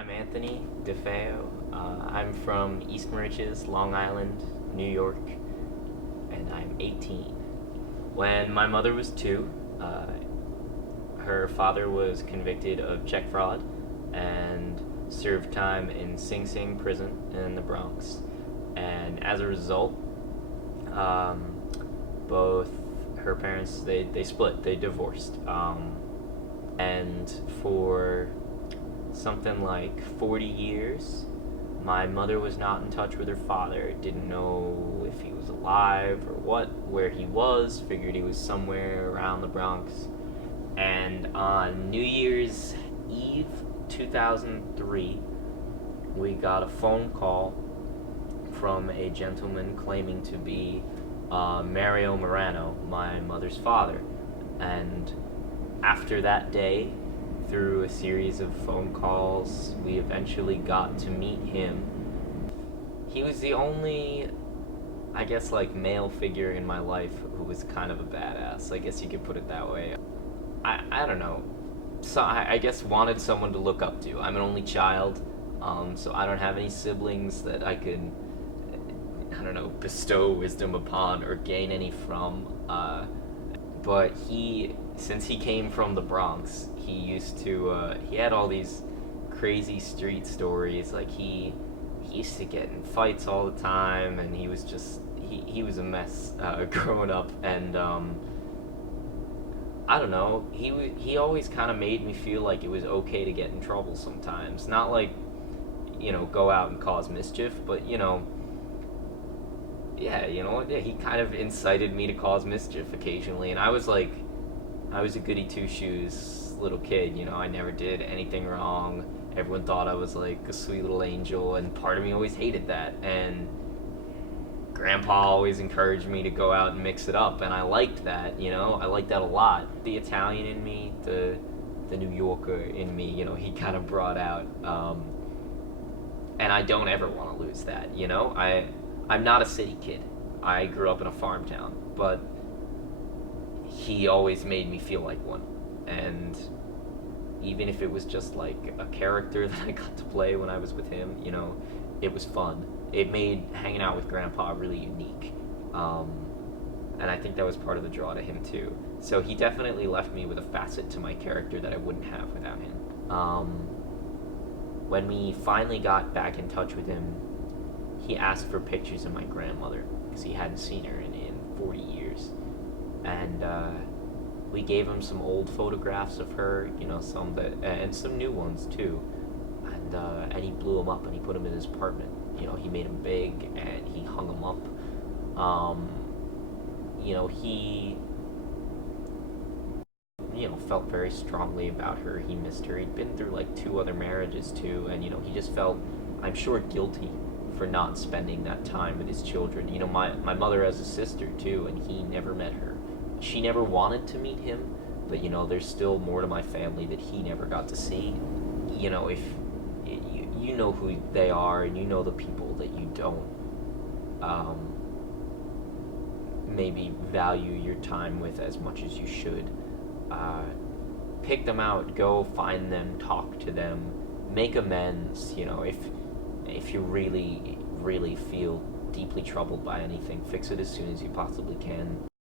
I'm Anthony DeFeo. I'm from East Moriches, Long Island, New York, and I'm 18. When my mother was 2, uh, her father was convicted of check fraud and served time in Sing Sing prison in the Bronx. And as a result, um, both her parents they split, they divorced. And for something like 40 years, my mother was not in touch with her father, didn't know if he was alive or where he was, figured he was somewhere around the Bronx. And on New Year's Eve 2003, we got a phone call from a gentleman claiming to be Mario Morano, my mother's father. And after that day, through a series of phone calls, we eventually got to meet him. He was the only, I guess, like, male figure in my life who was kind of a badass. I guess you could put it that way. I don't know. So I guess wanted someone to look up to. I'm an only child, so I don't have any siblings that I could, I don't know, bestow wisdom upon or gain any from. But since he came from the Bronx, he had all these crazy street stories. Like he used to get in fights all the time, and he was a mess growing up. And I don't know, he always kind of made me feel like it was okay to get in trouble sometimes. Not like, go out and cause mischief, but yeah, he kind of incited me to cause mischief occasionally, and I was a goody two shoes little kid. I never did anything wrong. Everyone thought I was like a sweet little angel, and part of me always hated that. And Grandpa always encouraged me to go out and mix it up, and I liked that. I liked that a lot. The Italian in me, the New Yorker in me, he kind of brought out, and I don't ever want to lose that. I'm not a city kid. I grew up in a farm town, but he always made me feel like one. And even if it was just like a character that I got to play when I was with him, it was fun. It made hanging out with Grandpa really unique. And I think that was part of the draw to him too. So he definitely left me with a facet to my character that I wouldn't have without him. When we finally got back in touch with him, he asked for pictures of my grandmother because he hadn't seen her in 40 years. And we gave him some old photographs of her, some that, and some new ones too. And he blew them up and he put them in his apartment. He made them big and he hung them up. He felt very strongly about her. He missed her. He'd been through like 2 other marriages too, and he just felt, I'm sure, guilty for not spending that time with his children. My mother has a sister too, and he never met her. She never wanted to meet him, but there's still more to my family that he never got to see. If you know who they are, and you know the people that you don't maybe value your time with as much as you should, pick them out, go find them, talk to them, make amends. If you really, really feel deeply troubled by anything, fix it as soon as you possibly can.